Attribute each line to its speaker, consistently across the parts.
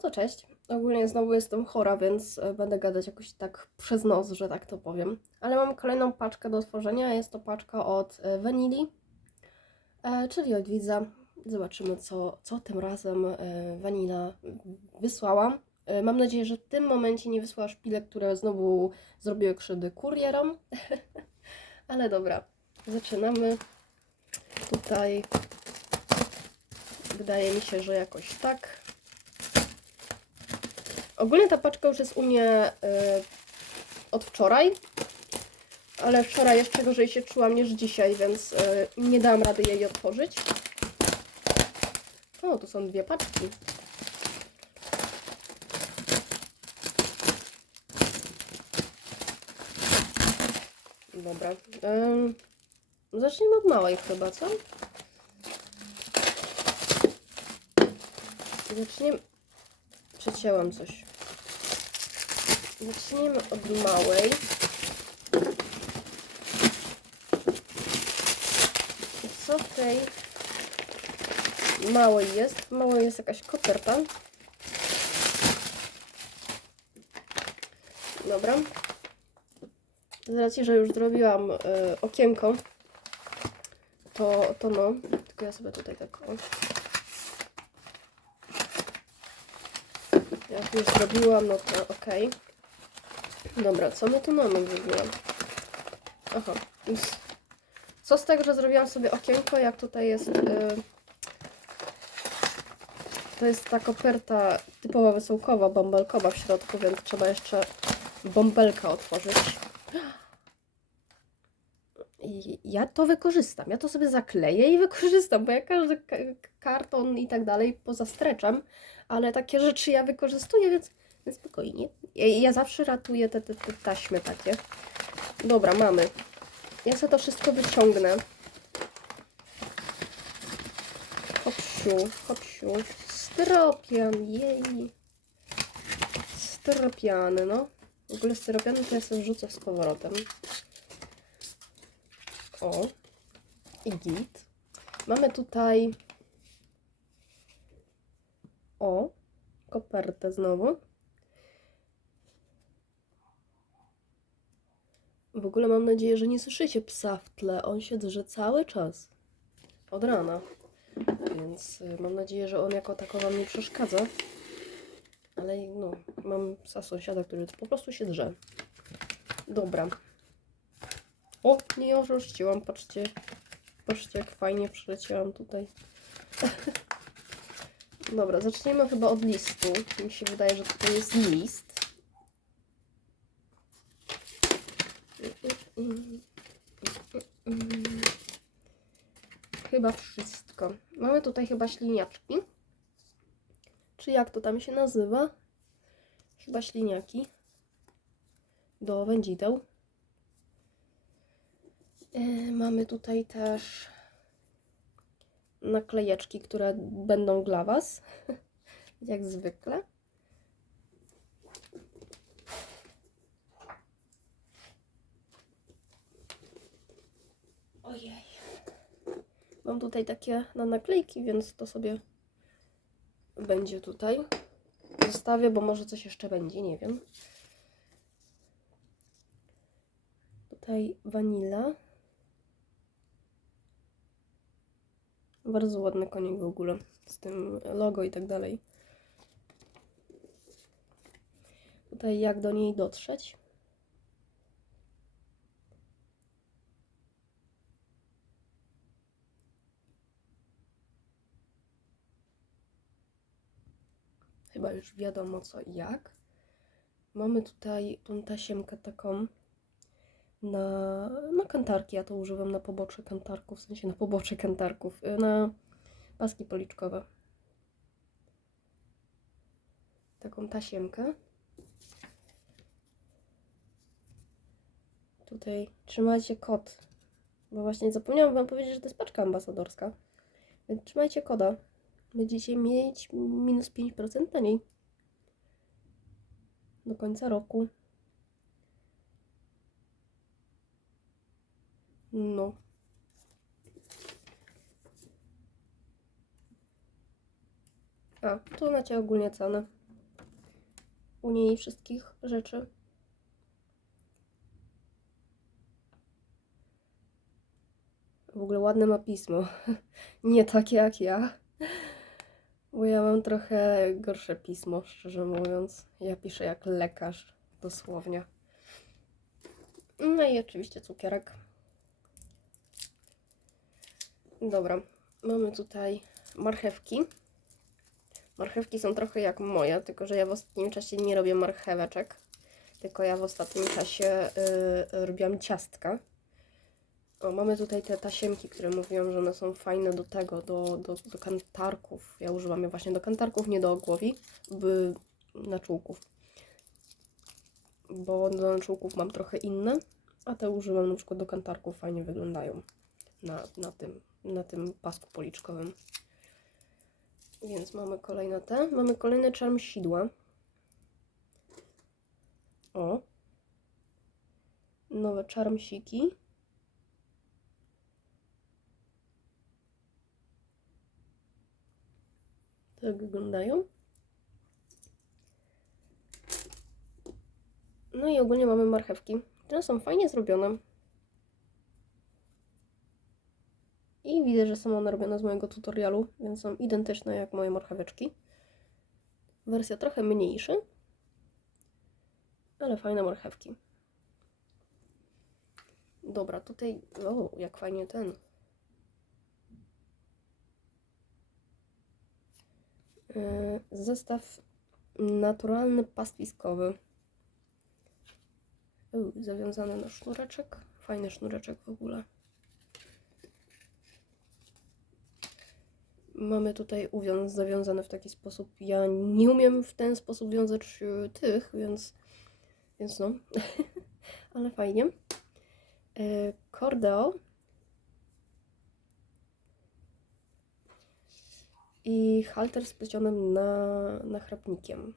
Speaker 1: to cześć. Ogólnie znowu jestem chora, więc e, będę gadać jakoś tak przez nos, że tak to powiem. Ale mam kolejną paczkę do otworzenia. Jest to paczka od e, Vanilli, e, czyli od widza. Zobaczymy, co, co tym razem e, Vanilla wysłała. E, Mam nadzieję, że w tym momencie nie wysłała szpilek, które znowu zrobiły krzywdy kurierom. Ale dobra, zaczynamy. Tutaj wydaje mi się, że jakoś tak. Ogólnie ta paczka już jest u mnie y, od wczoraj, ale wczoraj jeszcze gorzej się czułam niż dzisiaj, więc y, nie dałam rady jej otworzyć. O, tu są dwie paczki. Dobra. Ym, zacznijmy od małej chyba, co? Zacznijmy... Przecięłam coś. Zacznijmy od małej. Co w tej małej jest? Małej jest jakaś koperta. Dobra. Z racji, że już zrobiłam y, okienko, to, to no. Tylko ja sobie tutaj tak... Jak już zrobiłam, no to okej. Dobra, co my tu mamy w ogóle? Aha. Co z tego, że zrobiłam sobie okienko, jak tutaj jest... y, to jest ta koperta typowa wysołkowa, bąbelkowa w środku, więc trzeba jeszcze bąbelka otworzyć. I ja to wykorzystam. Ja to sobie zakleję i wykorzystam, bo ja każdy ka- karton i tak dalej pozastreczam, ale takie rzeczy ja wykorzystuję, więc, więc spokojnie. Ja, ja zawsze ratuję te, te, te taśmy takie. Dobra, mamy. Ja sobie to wszystko wyciągnę. Hopsiu, hopsiu. Styropian, jej. Styropiany, no. W ogóle styropiany to ja sobie wrzucę z powrotem. O. I git. Mamy tutaj... O. Kopertę znowu. W ogóle mam nadzieję, że nie słyszycie psa w tle. On się drze cały czas. Od rana. Więc y, mam nadzieję, że on jako tako wam nie przeszkadza. Ale no, mam psa sąsiada, który po prostu się drze. Dobra. O, nie oszczęściłam, patrzcie. Patrzcie, jak fajnie przyleciałam tutaj. Dobra, zaczniemy chyba od listu. Mi się wydaje, że tutaj jest list. Chyba wszystko. Mamy tutaj chyba śliniaczki. Czy jak to tam się nazywa? Chyba śliniaki. Do wędzideł. Yy, mamy tutaj też naklejeczki, które będą dla Was. Jak zwykle. Ojej. Mam tutaj takie na naklejki, więc to sobie będzie tutaj. Zostawię, bo może coś jeszcze będzie, nie wiem. Tutaj wanila. Bardzo ładny konik w ogóle. Z tym logo i tak dalej. Tutaj jak do niej dotrzeć. Chyba już wiadomo co i jak. Mamy tutaj tą tasiemkę taką na, na kantarki. Ja to używam na pobocze kantarków, w sensie na pobocze kantarków, y, na paski policzkowe. Taką tasiemkę. Tutaj trzymajcie kod, bo właśnie zapomniałam Wam powiedzieć, że to jest paczka ambasadorska. Więc trzymajcie koda. Będziecie mieć minus 5% taniej. Do końca roku. No. A, tu macie ogólnie cenę. u niej wszystkich rzeczy. W ogóle ładne ma pismo. Nie takie jak ja. Bo ja mam trochę gorsze pismo, szczerze mówiąc. Ja piszę jak lekarz, dosłownie. No i oczywiście cukierek. Dobra, mamy tutaj marchewki. Marchewki są trochę jak moje, tylko że ja w ostatnim czasie nie robię marcheweczek, tylko ja w ostatnim czasie y, robiłam ciastka. O, mamy tutaj te tasiemki, które mówiłam, że one są fajne do tego, do, do, do kantarków. Ja używam je właśnie do kantarków, nie do ogłowi, by naczółków. Bo do naczółków mam trochę inne, a te używam na przykład do kantarków, fajnie wyglądają na, na, tym, na tym pasku policzkowym. Więc mamy kolejne te. Mamy kolejne czarm sidła. O. Nowe czarmsiki. Tak wyglądają. No i ogólnie mamy marchewki. One są fajnie zrobione. I widzę, że są one robione z mojego tutorialu, więc są identyczne jak moje marcheweczki. Wersja trochę mniejsza, ale fajne marchewki. Dobra, tutaj, o, jak fajnie ten. Zestaw naturalny pastwiskowy. Zawiązany na sznureczek. Fajny sznureczek w ogóle. Mamy tutaj uwiąz zawiązany w taki sposób. Ja nie umiem w ten sposób wiązać e, tych, więc, więc no, ale fajnie. E, i halter splecionym na, nachrapnikiem.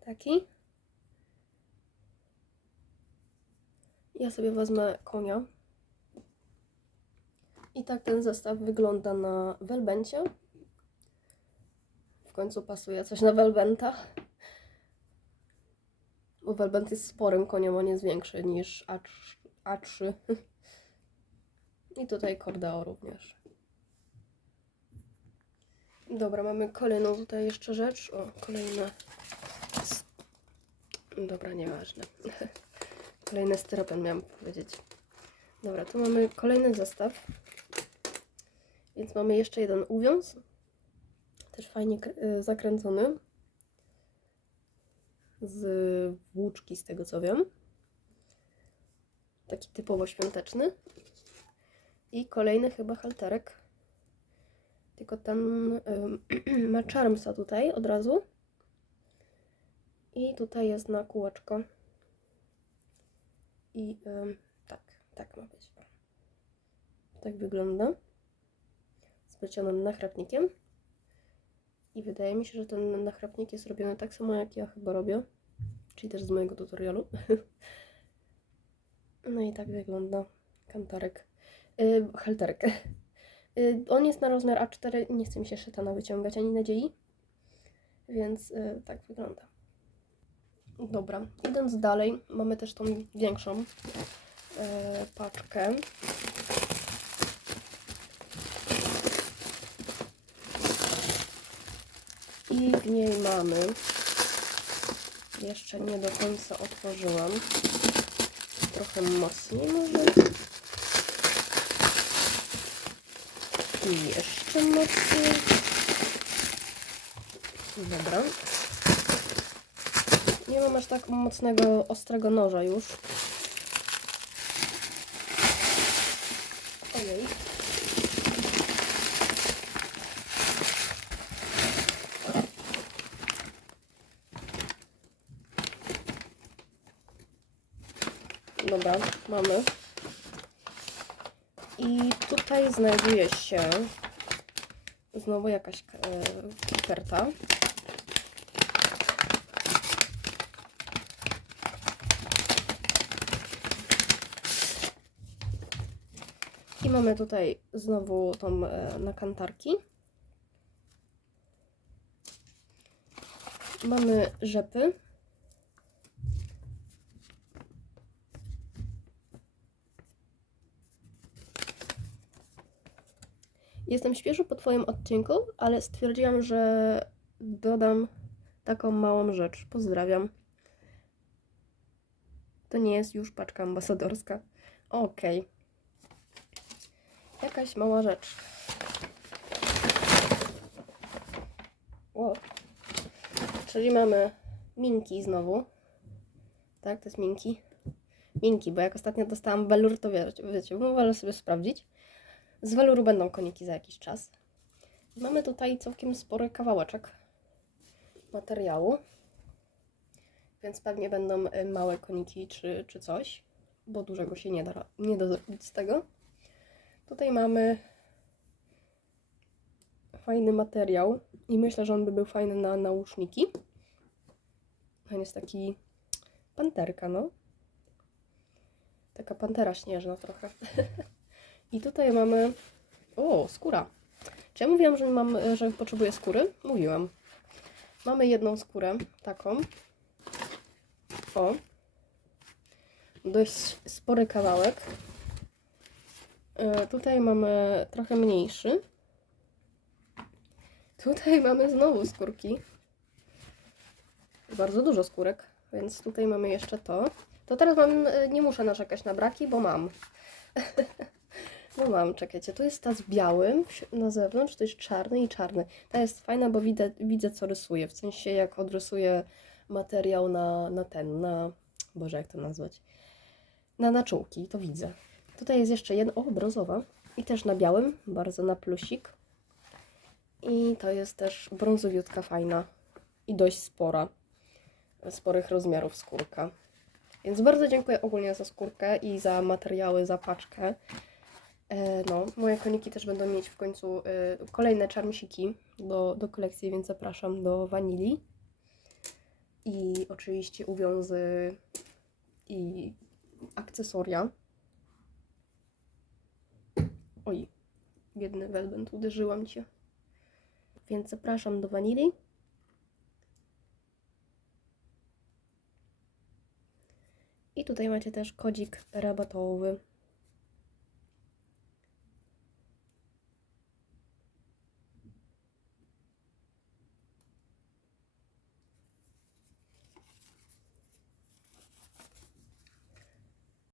Speaker 1: Taki. Ja sobie wezmę konia. I tak ten zestaw wygląda na welbencie. W końcu pasuje coś na welbenta. Bo welbent jest sporym koniem, on jest większy niż A3. A3. I tutaj Cordeo również. Dobra, mamy kolejną tutaj jeszcze rzecz. O, kolejne. s- Dobra, nieważne. Kolejny styropian miałam powiedzieć. Dobra, tu mamy kolejny zestaw. Więc mamy jeszcze jeden uwiąz. Też fajnie y, zakręcony. Z włóczki, z tego co wiem. Taki typowo świąteczny. I kolejny chyba halterek. Tylko ten ym, ma charmsa tutaj od razu. I tutaj jest na kółeczko. I ym, tak, tak ma być. Tak wygląda splecionym nachrapnikiem. I wydaje mi się, że ten nachrapnik jest robiony tak samo jak ja chyba robię, czyli też z mojego tutorialu. No i tak wygląda kantarek, yy, halterek. Yy, on jest na rozmiar A4, nie chce mi się szetana wyciągać ani nadziei, więc yy, tak wygląda. Dobra, idąc dalej, mamy też tą większą yy, paczkę. I w niej mamy, jeszcze nie do końca otworzyłam, trochę mocniej może. I jeszcze mocniej. Dobra. Nie mam aż tak mocnego, ostrego noża już. Ojej. Dobra, mamy. I tutaj znajduje się znowu jakaś e, koperta. I mamy tutaj znowu tą e, nakantarki. Mamy rzepy. Jestem świeżo po Twoim odcinku, ale stwierdziłam, że dodam taką małą rzecz. Pozdrawiam. To nie jest już paczka ambasadorska. Okej. Jakaś mała rzecz. Wow. Czyli mamy minki znowu. Tak, to jest minki. Minki, bo jak ostatnio dostałam welur, to wiecie, wiecie wolę sobie sprawdzić. Z weluru będą koniki za jakiś czas. Mamy tutaj całkiem spory kawałeczek materiału. Więc pewnie będą y, małe koniki czy, czy coś, bo dużego się nie da, nie da zrobić z tego. Tutaj mamy fajny materiał i myślę, że on by był fajny na nauszniki. On jest taki panterka, no. Taka pantera śnieżna trochę. I tutaj mamy... O, skóra. Czy ja mówiłam, że, mam, że potrzebuję skóry? Mówiłam. Mamy jedną skórę, taką. O. Dość spory kawałek. E, Tutaj mamy trochę mniejszy. Tutaj mamy znowu skórki. Bardzo dużo skórek, więc tutaj mamy jeszcze to. To teraz mam, e, nie muszę narzekać na braki, bo mam. Mam, czekajcie, tu jest ta z białym na zewnątrz, to jest czarny i czarny. Ta jest fajna, bo widzę, widzę co rysuje, w sensie jak odrysuję materiał na, na ten, na, boże jak to nazwać, na naczółki, to widzę. Tutaj jest jeszcze jedna, o brązowa i też na białym, bardzo na plusik. I to jest też brązowiutka fajna i dość spora, sporych rozmiarów skórka. Więc bardzo dziękuję ogólnie za skórkę i za materiały, za paczkę. E, No, moje koniki też będą mieć w końcu e, kolejne czarmsiki do, do kolekcji, więc zapraszam do wanilii. I oczywiście uwiązy i akcesoria. Oj, biedny welbent, uderzyłam cię. Więc zapraszam do wanilii. I tutaj macie też kodzik rabatowy